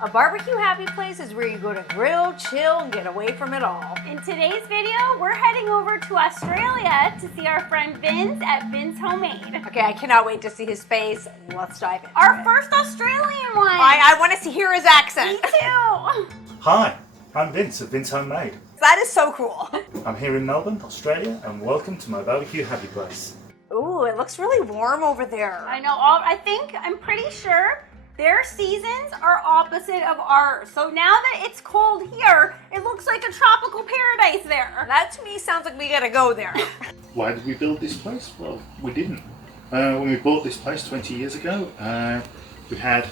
A barbecue happy place is where you go to grill, chill, and get away from it all. In today's video, we're heading over to Australia to see our friend Vince at Vince Homemade. Okay, I cannot wait to see his face. Let's dive in. Our first Australian one. I want to hear his accent. Me too. Hi, I'm Vince of Vince Homemade. That is so cool. I'm here in Melbourne, Australia, and welcome to my BBQ Happy Place. Ooh, it looks really warm over there. I know. I'm pretty sure their seasons are opposite of ours. So now that it's cold here, it looks like a tropical paradise there. That to me sounds like we gotta go there. Why did we build this place? Well, we didn't. When we bought this place 20 years ago, we had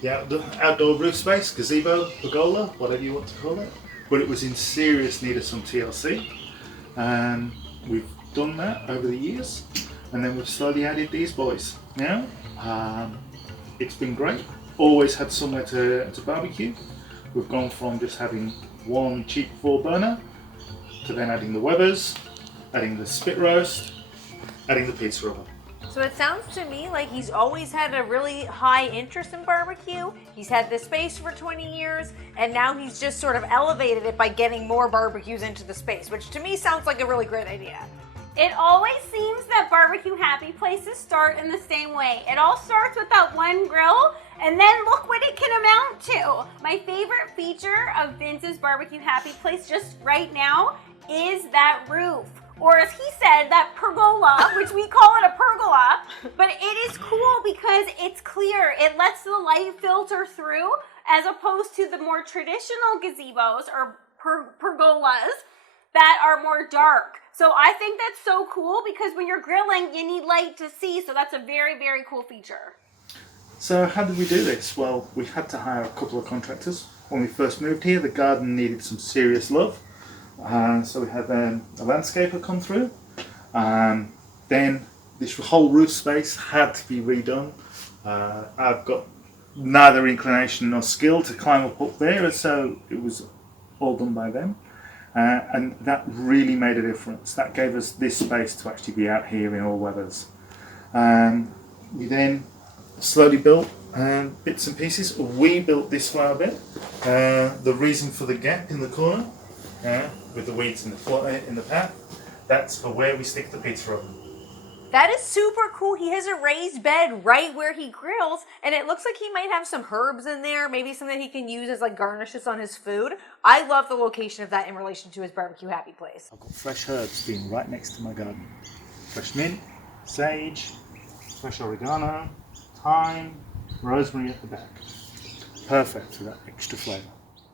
the outdoor roof space, gazebo, pergola, whatever you want to call it. But it was in serious need of some TLC. And we've done that over the years. And then we've slowly added these boys. Now, it's been great. Always had somewhere to barbecue. We've gone from just having one cheap 4-burner to then adding the Webers, adding the spit roast, adding the pizza oven. So it sounds to me like he's always had a really high interest in barbecue. He's had this space for 20 years, and now he's just sort of elevated it by getting more barbecues into the space, which to me sounds like a really great idea. It always seems that barbecue happy places start in the same way. It all starts with that one grill, and then look what it can amount to. My favorite feature of Vince's barbecue happy place just right now is that roof. Or as he said, that pergola, which we call it a pergola, but it is cool because it's clear. It lets the light filter through as opposed to the more traditional gazebos or pergolas that are more dark. So I think that's so cool because when you're grilling, you need light to see. So that's a very, very cool feature. So how did we do this? Well, we had to hire a couple of contractors. When we first moved here, the garden needed some serious love. So we had a landscaper come through. Then this whole roof space had to be redone. I've got neither inclination nor skill to climb up there, so it was all done by them. And that really made a difference. That gave us this space to actually be out here in all weathers. We then slowly built bits and pieces. We built this flower bed. The reason for the gap in the corner, with the weeds in the path, that's for where we stick the pizza oven. That is super cool. He has a raised bed right where he grills, and it looks like he might have some herbs in there, maybe something he can use as like garnishes on his food. I love the location of that in relation to his barbecue happy place. I've got fresh herbs being right next to my garden. Fresh mint, sage, fresh oregano, thyme, rosemary at the back. Perfect for that extra flavour.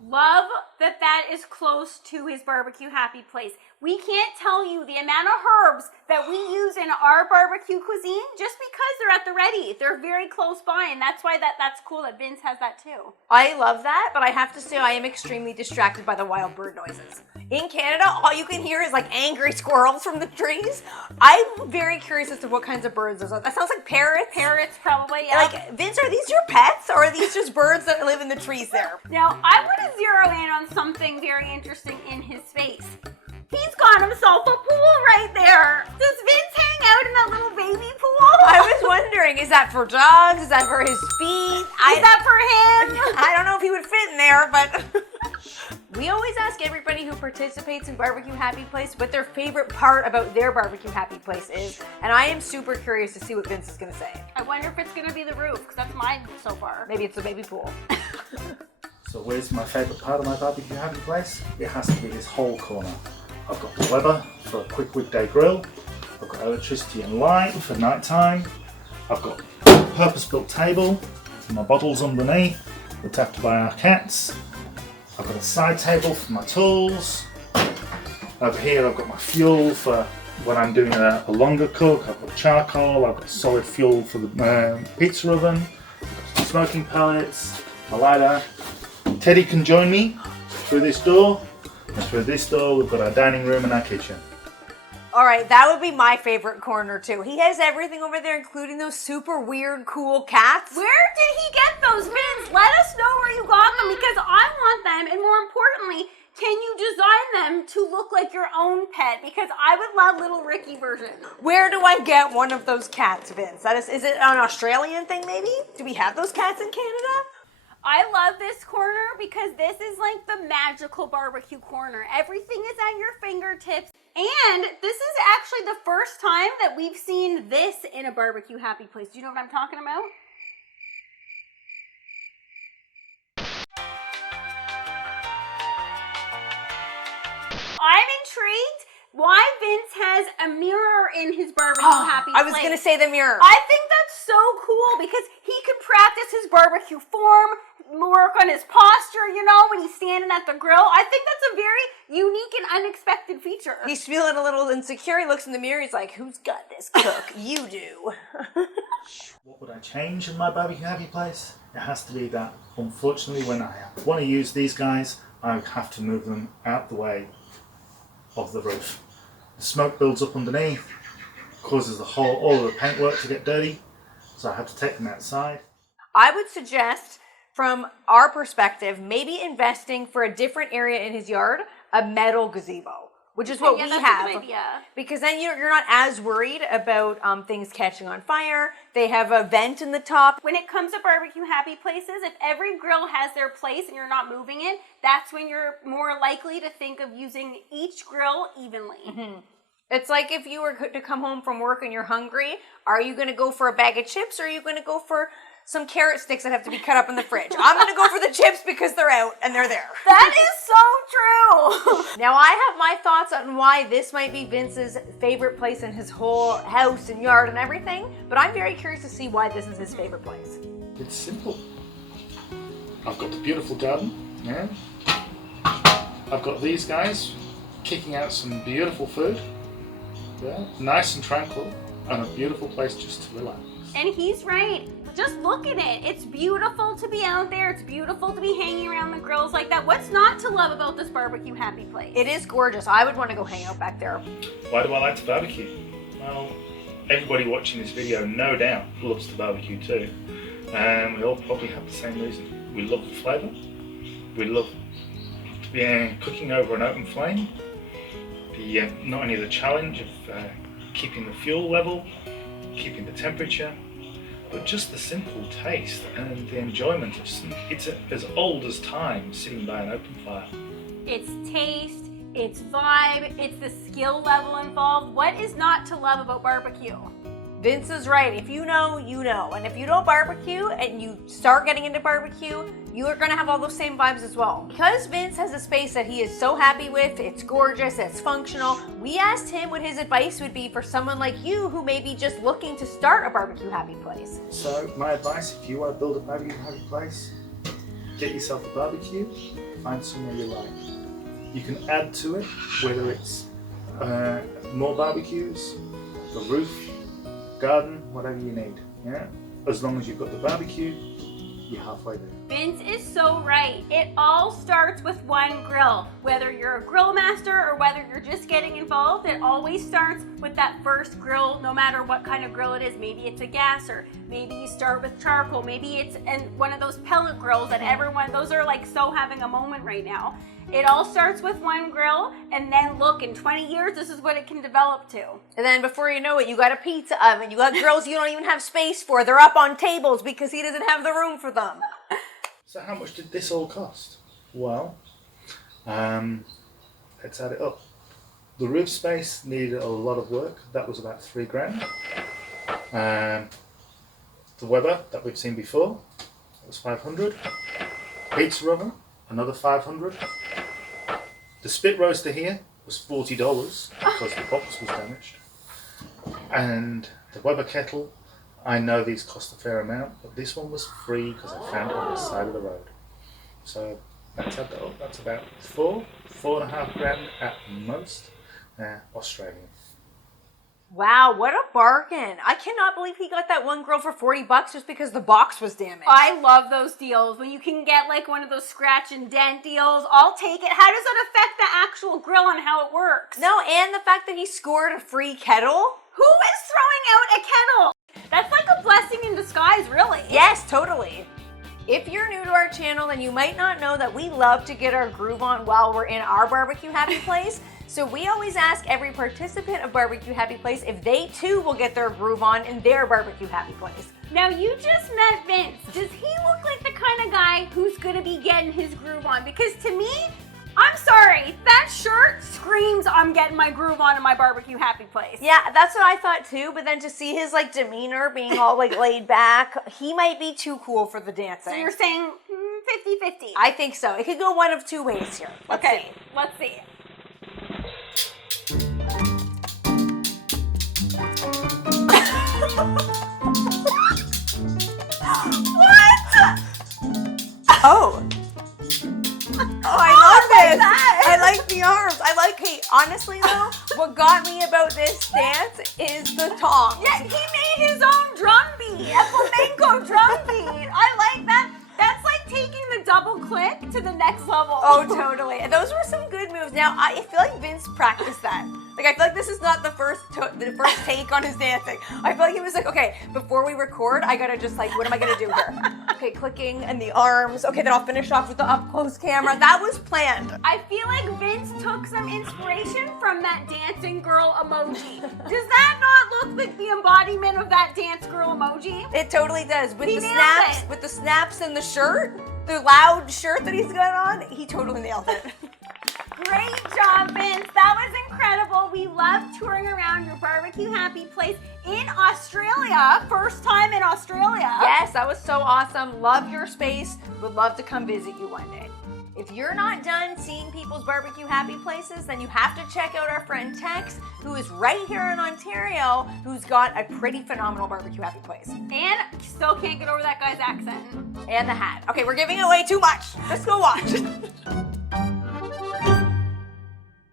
Love that is close to his barbecue happy place. We can't tell you the amount of herbs that we use in our barbecue cuisine just because they're at the ready. They're very close by, and that's why that's cool that Vince has that too. I love that, but I have to say I am extremely distracted by the wild bird noises. In Canada, all you can hear is like angry squirrels from the trees. I'm very curious as to what kinds of birds those are. That sounds like parrots. Parrots, probably, yeah. Like, Vince, are these your pets, or are these just birds that live in the trees there? Now, I want to zero in on something very interesting in his space. He's got himself a pool right there. Does Vince hang out in that little baby pool? I was wondering, is that for dogs? Is that for his feet? Is that for him? I don't know if he would fit in there, but we always ask everybody who participates in Barbecue Happy Place what their favorite part about their Barbecue Happy Place is, and I am super curious to see what Vince is going to say. I wonder if it's going to be the roof, because that's mine so far. Maybe it's the baby pool. So where's my favourite part of my barbecue happy place? It has to be this whole corner. I've got the Weber for a quick weekday grill. I've got electricity and light for night time. I've got a purpose-built table for my bottles underneath, looked after by our cats. I've got a side table for my tools. Over here I've got my fuel for when I'm doing a longer cook. I've got charcoal, I've got solid fuel for the pizza oven, I've got smoking pellets, my lighter. Teddy can join me through this door. And through this door, we've got our dining room and our kitchen. All right, that would be my favorite corner too. He has everything over there, including those super weird, cool cats. Where did he get those, Vince? Let us know where you got them because I want them, and more importantly, can you design them to look like your own pet? Because I would love little Ricky version. Where do I get one of those cats, Vince? Is it an Australian thing maybe? Do we have those cats in Canada? I love love this corner because this is like the magical barbecue corner. Everything is at your fingertips. And this is actually the first time that we've seen this in a barbecue happy place. Do you know what I'm talking about? I'm intrigued why Vince has a mirror in his barbecue happy place. I was going to say the mirror. I think that's so cool because he can practice his barbecue form, work on his posture, you know, when he's standing at the grill. I think that's a very unique and unexpected feature. He's feeling a little insecure. He looks in the mirror. He's like, who's got this cook? You do. What would I change in my barbecue happy place? It has to be that, unfortunately, when I want to use these guys, I have to move them out the way of the roof. The smoke builds up underneath, causes all of the paintwork to get dirty, so I have to take them outside. I would suggest, from our perspective, maybe investing for a different area in his yard, a metal gazebo, which is what we that's have. a good idea. Because then you're not as worried about things catching on fire. They have a vent in the top. When it comes to barbecue happy places, if every grill has their place and you're not moving it, that's when you're more likely to think of using each grill evenly. Mm-hmm. It's like if you were to come home from work and you're hungry, are you going to go for a bag of chips or are you going to go for some carrot sticks that have to be cut up in the fridge? I'm going to go for the chips because they're out and they're there. That is so true. Now I have my thoughts on why this might be Vince's favorite place in his whole house and yard and everything, but I'm very curious to see why this is his favorite place. It's simple. I've got the beautiful garden, yeah. I've got these guys kicking out some beautiful food, yeah, nice and tranquil, and a beautiful place just to relax. And he's right. Just look at it. It's beautiful to be out there. It's beautiful to be hanging around the grills like that. What's not to love about this barbecue happy place? It is gorgeous. I would want to go hang out back there. Why do I like to barbecue? Well, everybody watching this video no doubt loves to barbecue too. And we all probably have the same reason. We love the flavour. We love cooking over an open flame. Not only the challenge of keeping the fuel level, keeping the temperature, but just the simple taste and the enjoyment of something. It's as old as time sitting by an open fire. It's taste, it's vibe, it's the skill level involved. What is not to love about barbecue? Vince is right. If you know, you know. And if you don't barbecue and you start getting into barbecue, you are going to have all those same vibes as well. Because Vince has a space that he is so happy with, it's gorgeous, it's functional, we asked him what his advice would be for someone like you who may be just looking to start a barbecue happy place. So my advice, if you want to build a barbecue happy place, get yourself a barbecue, find somewhere you like. You can add to it, whether it's more barbecues, a roof, garden, whatever you need, yeah? As long as you've got the barbecue, you're halfway there. Vince is so right. It all starts with one grill. Whether you're a grill master or whether you're just getting involved, it always starts with that first grill, no matter what kind of grill it is. Maybe it's a gas, or maybe you start with charcoal, maybe it's one of those pellet grills that everyone, those are like so having a moment right now. It all starts with one grill, and then look, in 20 years, this is what it can develop to. And then before you know it, you got a pizza oven, you got grills you don't even have space for. They're up on tables because he doesn't have the room for them. So how much did this all cost? Well, let's add it up. The roof space needed a lot of work. That was about $3,000. The Weber that we've seen before, that was $500. Pizza oven, another $500. The spit roaster here was $40 because the box was damaged. And the Weber kettle, I know these cost a fair amount, but this one was free because I found it on the side of the road. So let's add that up. That's about $4.5 at most, Australian. Wow, what a bargain. I cannot believe he got that one grill for $40 just because the box was damaged. I love those deals. When you can get like one of those scratch and dent deals, I'll take it. How does that affect the actual grill and how it works? No, and the fact that he scored a free kettle. Who is throwing out a kettle? That's like a blessing in disguise, really. Yes, totally. If you're new to our channel, then you might not know that we love to get our groove on while we're in our barbecue happy place. So we always ask every participant of Barbecue Happy Place if they too will get their groove on in their barbecue happy place. Now you just met Vince. Does he look like the kind of guy who's gonna be getting his groove on? Because to me, I'm sorry, that shirt screams I'm getting my groove on in my BBQ Happy Place. Yeah, that's what I thought too, but then to see his like demeanor being all like laid back, he might be too cool for the dancing. So you're saying 50-50? I think so. It could go one of two ways here. Let's see. Let's see. What? Oh. Oh, I love this. I like the arms. I like, hey, honestly though, what got me about this dance is the tongs. Yeah, he made his own drum beat, a flamenco drum beat. I like that. That's like taking the double click to the next level. Oh, totally. And those were some good moves. Now, I feel like Vince practiced that. Like, I feel like this is not the first take on his dancing. I feel like he was like, okay, before we record, I gotta just like, what am I gonna do here? Okay, clicking and the arms. Okay, then I'll finish off with the up close camera. That was planned. I feel like Vince took some inspiration from that dancing girl emoji. Does that not look like the embodiment of that dance girl emoji? It totally does. With He the nailed snaps, it. with the snaps and the shirt, the loud shirt that he's got on, he totally nailed it. Great job, Vince. That was incredible. We love touring around your BBQ Happy Place in Australia. First time in Australia. Yes, that was so awesome. Love your space. Would love to come visit you one day. If you're not done seeing people's BBQ Happy Places, then you have to check out our friend Tex, who is right here in Ontario, who's got a pretty phenomenal BBQ Happy Place. And still can't get over that guy's accent. And the hat. Okay, we're giving away too much. Let's go watch.